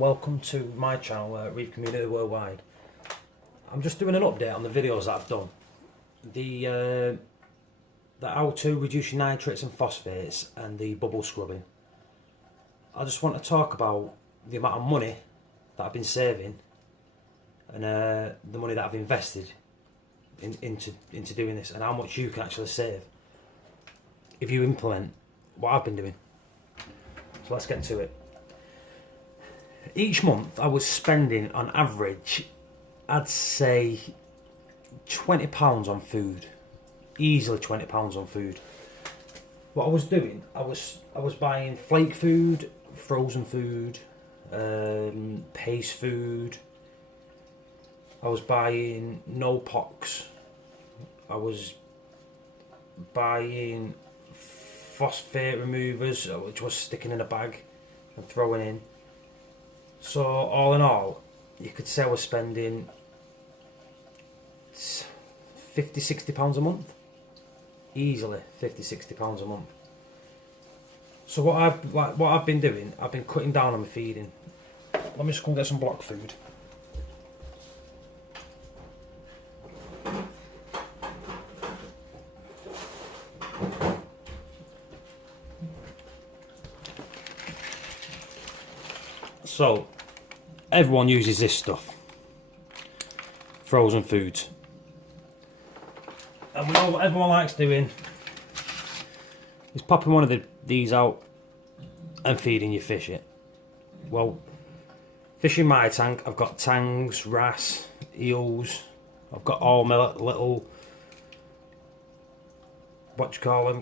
and welcome to my channel, Reef Community Worldwide. I'm just doing an update on the videos that I've done. The how to reduce your nitrates and phosphates and the bubble scrubbing. I just want to talk about the amount of money that I've been saving and the money that I've invested into doing this, and how much you can actually save if you implement what I've been doing. So let's get to it. Each month I was spending on average, I'd say £20 on food. Easily £20 on food. What I was doing, I was buying flake food, frozen food, paste food. I was buying no pox. I was buying phosphate removers, which was sticking in a bag and throwing in. So all in all, you could say I was spending £50–60 a month. Easily £50–60 a month. So what I've been doing, I've been cutting down on my feeding. Let me just go and get some block food. So, everyone uses this stuff, frozen foods, and we know what everyone likes doing is popping one of these out and feeding your fish it. Well, fish in my tank, I've got tangs, wrasse, eels, I've got all my little,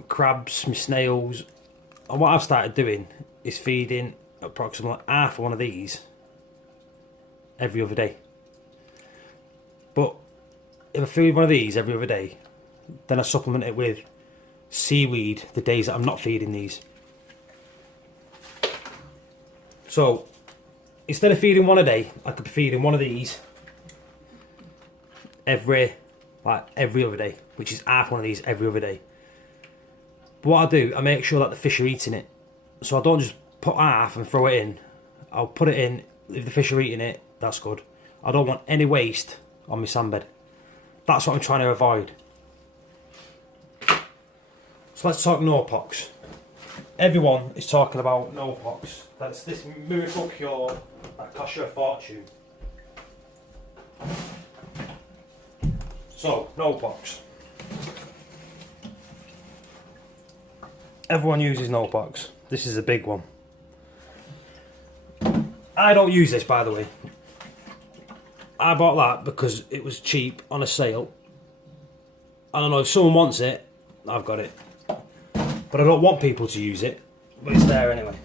crabs, my snails, and what I've started doing is feeding approximately half of one of these every other day. But if I feed one of these every other day, then I supplement it with seaweed the days that I'm not feeding these. So instead of feeding one a day, I could be feeding one of these every other day, which is half one of these every other day. But what I do, I make sure that the fish are eating it. So I don't just put half and throw it in. I'll put it in. If the fish are eating it, that's good. I don't want any waste on my sandbed. That's what I'm trying to avoid. So let's talk no pox. Everyone is talking about no pox. That's this miracle cure that costs you a fortune. So, no pox. Everyone uses no pox. This is a big one. I don't use this, by the way. I bought that because it was cheap on a sale. I don't know, if someone wants it, I've got it. But I don't want people to use it, but it's there anyway.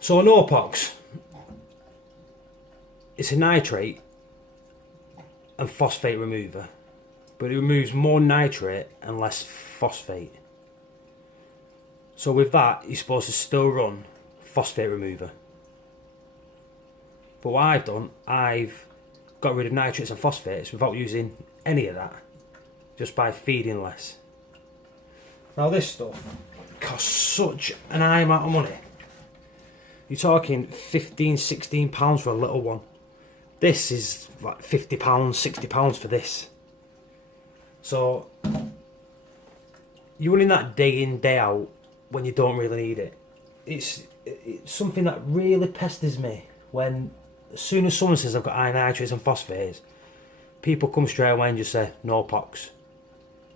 So no pox. It's a nitrate and phosphate remover, but it removes more nitrate and less phosphate. So with that, you're supposed to still run phosphate remover. But what I've done, I've got rid of nitrates and phosphates without using any of that, just by feeding less. Now this stuff costs such an high amount of money. You're talking £15–16 for a little one. This is like £50, £60 for this. So you're running that day in, day out when you don't really need it. It's something that really pesters me when, as soon as someone says I've got high nitrates and phosphates, people come straight away and just say no pox.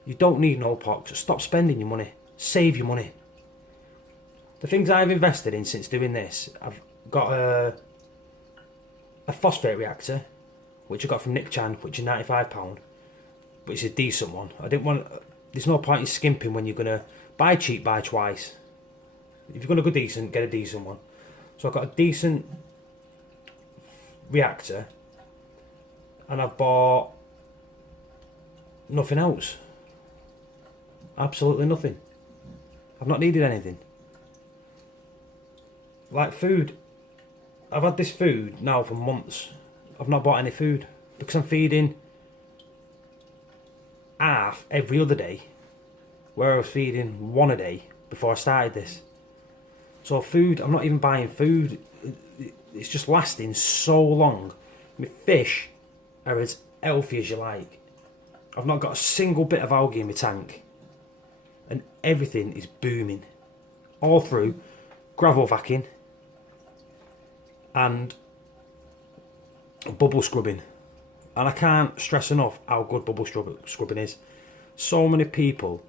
You don't need no pox. Stop spending your money. Save your money. The things I've invested in since doing this, I've got a phosphate reactor, which I got from Nick Chan, which is £95, but it's a decent one. I didn't want. There's no point in skimping when you're gonna buy cheap, buy twice. If you're gonna go decent, get a decent one. So I've got a decent reactor, and I've bought nothing else. Absolutely nothing. I've not needed anything. Like food, I've had this food now for months. I've not bought any food because I'm feeding half every other day, where I was feeding one a day before I started this. So food, I'm not even buying food. it's just lasting so long. My fish are as healthy as you like. I've not got a single bit of algae in my tank, and everything is booming all through gravel vacking and bubble scrubbing. And I can't stress enough how good bubble scrubbing is. So many people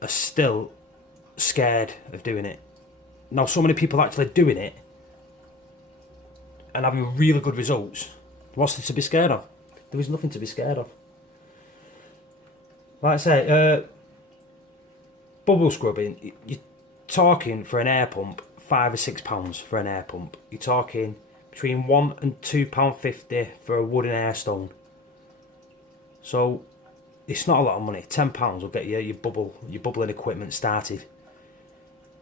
are still scared of doing it. Now, so many people actually doing it and having really good results. What's there to be scared of? There is nothing to be scared of. Like I say, bubble scrubbing, you're talking for an air pump, £5 or £6 for an air pump. You're talking between £1 and £2.50 for a wooden air stone. So it's not a lot of money. £10 will get you your bubbling equipment started.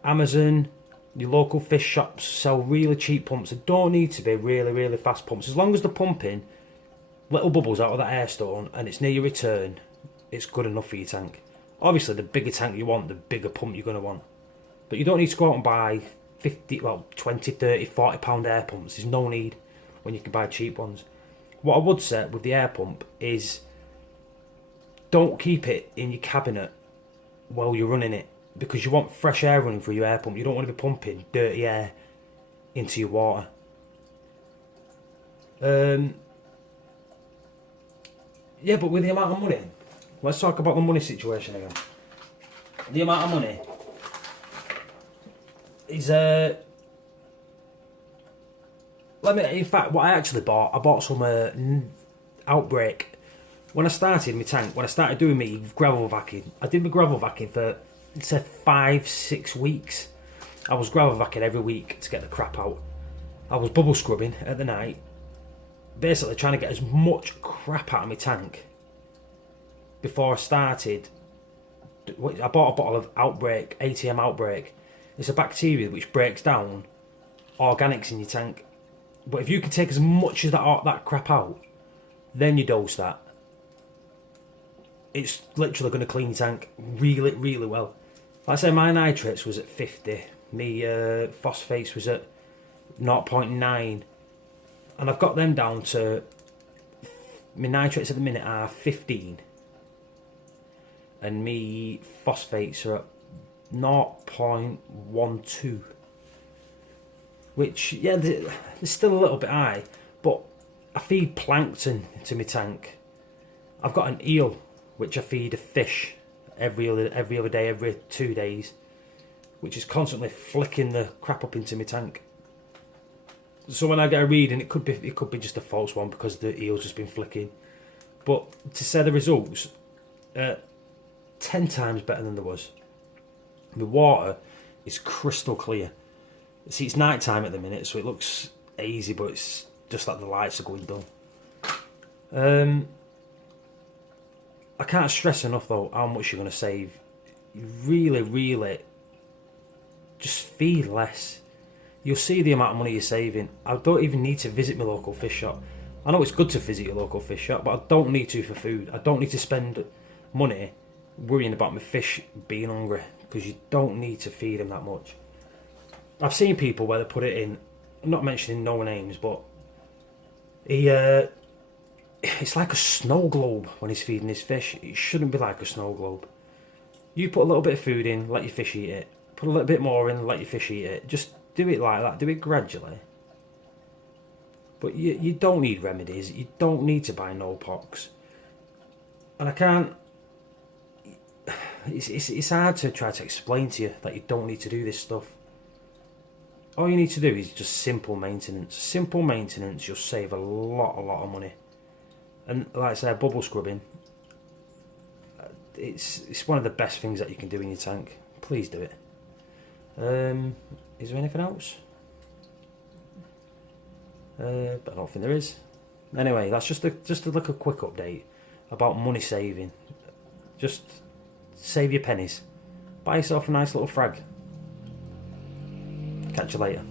Amazon, your local fish shops sell really cheap pumps. They don't need to be really, really fast pumps. As long as they're pumping little bubbles out of that air stone and it's near your return, it's good enough for your tank. Obviously, the bigger tank you want, the bigger pump you're going to want. But you don't need to go out and buy 20, 30, £40 air pumps. There's no need when you can buy cheap ones. What I would say with the air pump is don't keep it in your cabinet while you're running it, because you want fresh air running through your air pump. You don't want to be pumping dirty air into your water. Yeah, but with the amount of money, let's talk about the money situation again. The amount of money is in fact, what I actually bought, I bought some Outbreak. When I started my tank, when I started doing my gravel vacking, I did my gravel vacking for, say, 5-6 weeks. I was gravel vacking every week to get the crap out. I was bubble scrubbing at the night, basically trying to get as much crap out of my tank before I started. I bought a bottle of Outbreak, ATM Outbreak. It's a bacteria which breaks down organics in your tank. But if you can take as much of that crap out, then you dose that. It's literally going to clean your tank really, really well. Like I say, my nitrates was at 50. My phosphates was at 0.9. And I've got them down to... My nitrates at the minute are 15. And my phosphates are at 0.12. Which, yeah, they're still a little bit high. But I feed plankton to my tank. I've got an eel, which I feed a fish every other day, every 2 days, which is constantly flicking the crap up into my tank. So when I get a reading, it could be just a false one because the eel's just been flicking. But to say the results, 10 times better than there was. The water is crystal clear. See, it's night time at the minute, so it looks hazy, but it's just like the lights are going dull. I can't stress enough though how much you're going to save. You really, really just feed less. You'll see the amount of money you're saving. I don't even need to visit my local fish shop. I know it's good to visit your local fish shop, but I don't need to for food. I don't need to spend money worrying about my fish being hungry, because you don't need to feed them that much. I've seen people where they put it in, I'm not mentioning no names, but it's like a snow globe when he's feeding his fish. It shouldn't be like a snow globe. You put a little bit of food in, let your fish eat it. Put a little bit more in, let your fish eat it. Just do it like that. Do it gradually. But you don't need remedies. You don't need to buy no-pox. And I can't... It's hard to try to explain to you that you don't need to do this stuff. All you need to do is just simple maintenance. Simple maintenance, you'll save a lot of money. And like I said, bubble scrubbing, it's one of the best things that you can do in your tank. Please do it. Is there anything else? But I don't think there is. Anyway, that's just a quick update about money saving. Just save your pennies. Buy yourself a nice little frag. Catch you later.